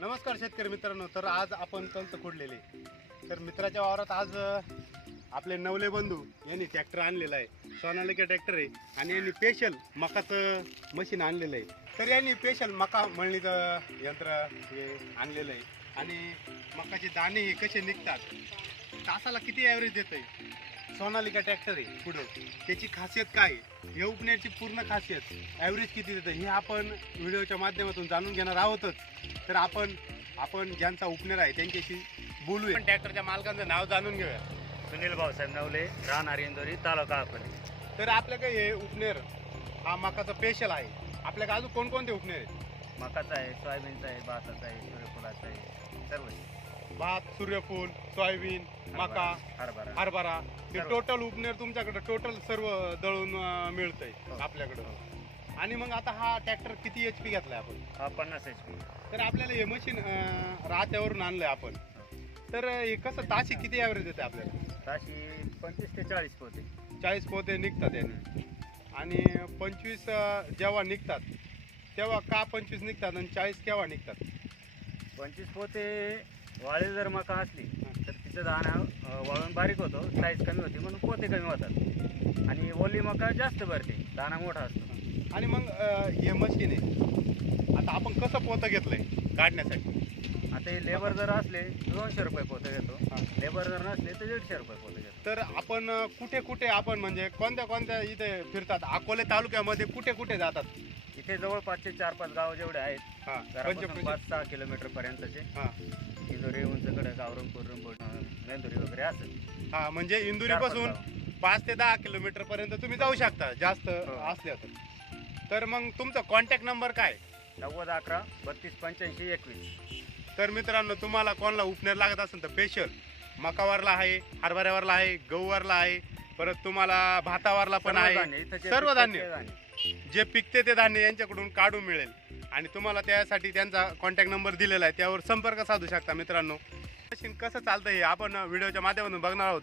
नमस्कार शेतकरी मित्रांनो तर आज आपण तंत खोडलेले. तर मित्राच्या वावरात आज आपले नवले बंधू यांनी ट्रॅक्टर आणलेला आहे. सोनालिका ट्रॅक्टर आहे आणि यांनी स्पेशल मकाचं मशीन आणलेलं आहे. तर यांनी स्पेशल मका मळणीचं यंत्र हे आणलेलं आहे. आणि मकाचे दाणे हे कसे निघतात? तासाला किती ॲव्हरेज देत आहे सोनालिका ट्रॅक्टर आहे पुढं. त्याची खासियत काय? आहे? हे उपण्याची पूर्ण खासियत ॲव्हरेज किती देतं हे आपण व्हिडिओच्या माध्यमातून जाणून घेणार आहोतच. तर आपण आपण ज्यांचा उपनेर आहे त्यांच्याशी बोलूया. ट्रॅक्टरच्या मालकांचं नाव जाणून घेऊया. सुनील भाऊसाहेब नवले राहणार इंदोरी तालुका अकोले. तर आपल्याकडे हे उपनेर हा मकाचा स्पेशल आहे. आपल्याकडे अजून कोणकोणते उपनेर आहेत? मकाचा आहे सोयाबीनचा आहे भाताचा आहे सूर्यफुलाचा आहे सर्व आहे. भात सूर्यफूल सोयाबीन मका हरभरा. हरभरा. हे सर्व. टोटल उपनेर तुमच्याकडे टोटल सर्व दळून अं, मिळतंय हो. आपल्याकडं. आणि मग आता हा ट्रॅक्टर किती एच पी घेतलाय आपण? हा पन्नास एच पी तर आपल्याला हे मशीन रात्यावरून आणलंय आपण. तर हे कसं ताशी किती ॲव्हरेज येते आपल्याला? ताशी पंचवीस ते चाळीस पोते. चाळीस पोते निघतात याने. आणि पंचवीस अं, जेव्हा निघतात तेव्हा का पंचवीस निघतात आणि चाळीस केव्हा निघतात? पंचवीस पोते वाळी जर मका असली तर तिचं दाणा वाळून बारीक होतो साईज कमी होती म्हणून पोते कमी होतात. आणि ओली मका जास्त भरते दाणा मोठा असतो. आणि मग हे मशीन आहे. आता आपण कसं पोतं घेतलंय? काढण्यासाठी. आता हे लेबर जर असले दोनशे रुपये पोते घेतो. लेबर जर नसले तर दीडशे रुपये पोते घेतो. तर आपण कुठे कुठे आपण म्हणजे कोणत्या कोणत्या इथे फिरतात? अकोले तालुक्यामध्ये कुठे कुठे जातात? इथे जवळपासचे चार पाच गाव जेवढे आहेत पाच सहा किलोमीटर पर्यंतचे इंदोरी उंचकडे गावरून कुर्रुंबोड मेंदुरी वगैरे असं हा म्हणजे इंदुरी चार पाच पासून गाव. पाच ते दहा किलोमीटर पर्यंत तुम्ही जाऊ शकता जास्त हो. असल्या तर तर मग तुमचा कॉन्टॅक्ट नंबर काय नव्वद अकरा बत्तीस पंच्याऐंशी एकवीस तर मित्रांनो तुम्हाला कोणाला उपनेर लागत असेल तर स्पेशल मकावरला आहे हरभऱ्यावरला आहे गहूवरला आहे परत तुम्हाला भातावरला पण आहे. सर्व धान्य. जे पिकते ते धान्य यांच्याकडून काढून मिळेल. आणि तुम्हाला त्यासाठी त्यांचा कॉन्टॅक्ट नंबर दिलेला आहे. त्यावर संपर्क साधू शकता मित्रांनो. मशीन कसं चालतं हे आपण व्हिडिओच्या माध्यमातून बघणार आहोत.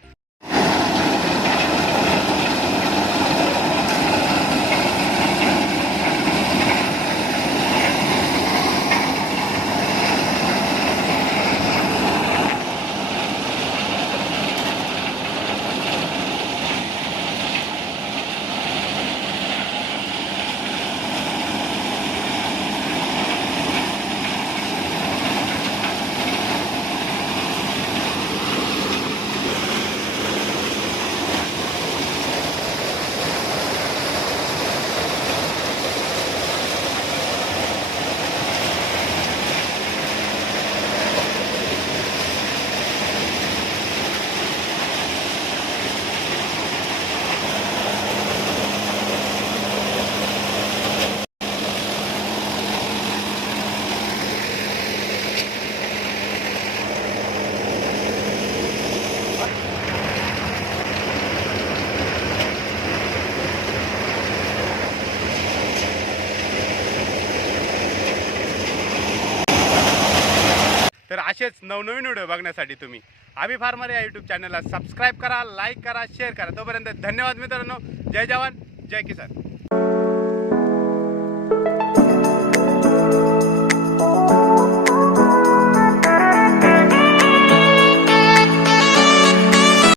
तर असेच नवनवीन व्हिडिओ बघण्यासाठी तुम्ही आम्ही फार्मर या यूट्यूब चॅनलला सबस्क्राईब करा लाईक करा शेअर करा. तोपर्यंत धन्यवाद मित्रांनो. जय जवान जय किसान.